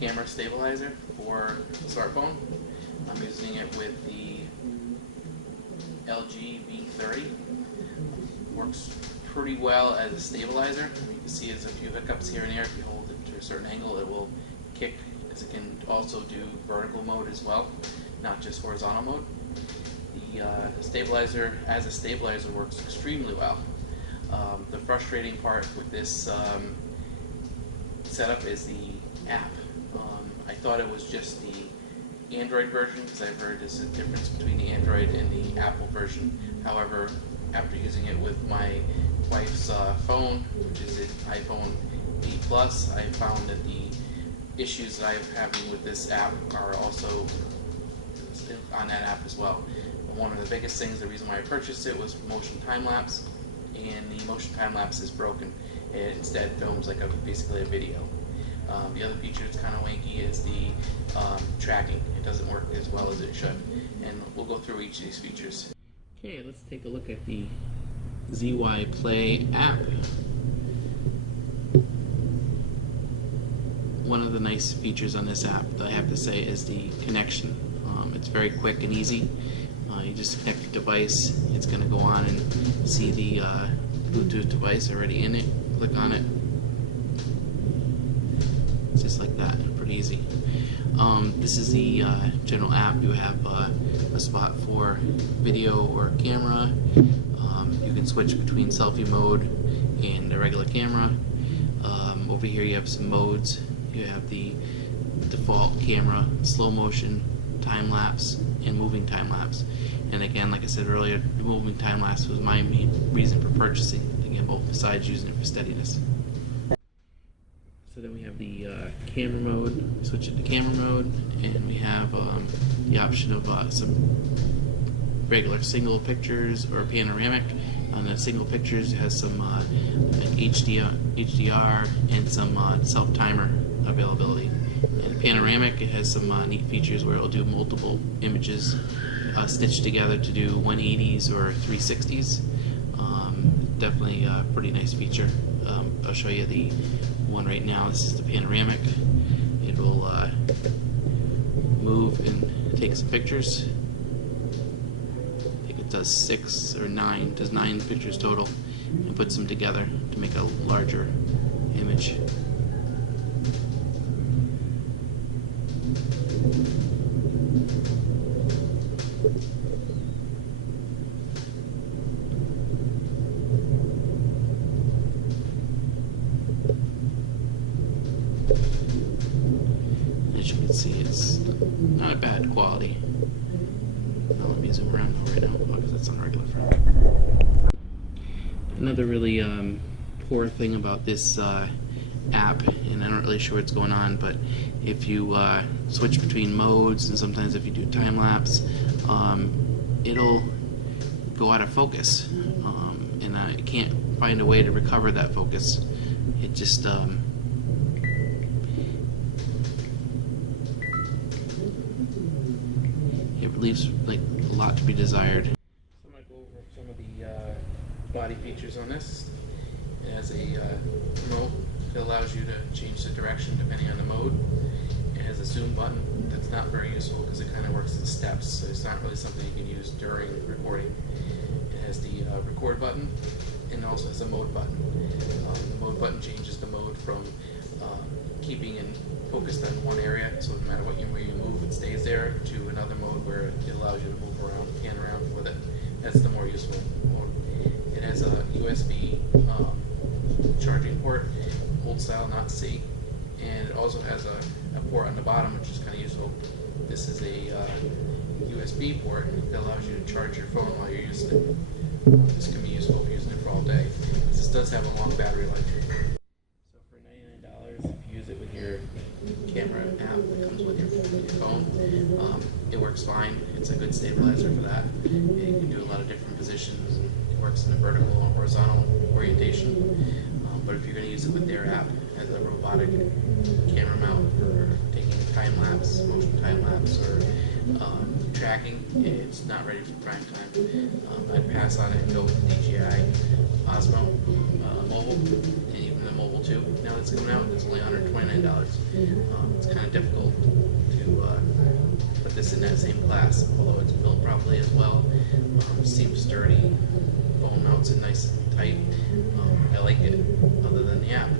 camera stabilizer for the smartphone. I'm using it with the LG V30. Works pretty well as a stabilizer. You can see there's a few hiccups here and there. If you hold it to a certain angle, it will kick, because it can also do vertical mode as well, not just horizontal mode. The stabilizer as a stabilizer works extremely well. The frustrating part with this setup is the app. I thought it was just the Android version, because I've heard there's a difference between the Android and the Apple version. However, after using it with my wife's phone, which is an iPhone 8 Plus, I found that the issues that I'm having with this app are also on that app as well. One of the biggest things, the reason why I purchased it, was motion time-lapse, and the motion time-lapse is broken. It instead films like basically a video. The other feature that's kind of wanky is the tracking. It doesn't work as well as it should, and we'll go through each of these features. Okay, let's take a look at the ZY Play app. One of the nice features on this app that I have to say is the connection. It's very quick and easy. You just connect your device, it's going to go on and see the Bluetooth device already in it. Click on it. It's just like that, pretty easy. This is the general app. You have a spot for video or camera. You can switch between selfie mode and the regular camera. Over here you have some modes. You have the default camera, slow motion, time-lapse, and moving time-lapse. And again, like I said earlier, the moving time-lapse was my main reason for purchasing the gimbal, besides using it for steadiness. So then we have the camera mode. Switch it to camera mode, and we have the option of some regular single pictures or panoramic. On the single pictures, it has some HDR and some self-timer availability. And panoramic, it has some neat features where it will do multiple images stitched together to do 180s or 360s. Definitely a pretty nice feature. I'll show you the one right now. This is the panoramic. It will move and take some pictures. I think it does 6 or 9, does 9 pictures total, and puts them together to make a larger image. As you can see, it's not a bad quality. Now let me zoom around right now because that's on regular frame. Another really poor thing about this app, and I'm not really sure what's going on, but if you switch between modes, and sometimes if you do time-lapse, it'll go out of focus, and I can't find a way to recover that focus. It just it leaves like a lot to be desired. So I'm going to go over some of the body features on this. It has a remote that allows you to change the direction depending on the mode. It has a zoom button that's not very useful because it kind of works in steps, so it's not really something you can use during recording. It has the record button, and it also has a mode button. The mode button changes the mode from keeping and focused on one area, so no matter where you move, it stays there, to another mode where it allows you to move around, pan around with it. That's the more useful mode. It has a USB charging port, old style, not C, and it also has a port on the bottom, which is kind of useful. This is a USB port that allows you to charge your phone while you're using it. This can be useful if you're using it for all day. This does have a long battery life. So for $99, if you use it with your camera app that comes with your phone, it works fine. It's a good stabilizer for that. You can do a lot of different positions. It works in a vertical and horizontal orientation. But if you're going to use it with their app as a robotic camera mount for taking time-lapse, motion time-lapse, or tracking, it's not ready for prime time. I'd pass on it and go with the DJI Osmo Mobile, and even the Mobile 2 now that's coming out. It's only $129. It's kind of difficult to put this in that same class, although it's built properly as well. Seems sturdy, bone mounts it nice and tight. I like it. Other than the app,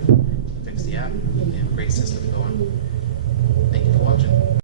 fix the app. They have a great system going. Thank you for watching.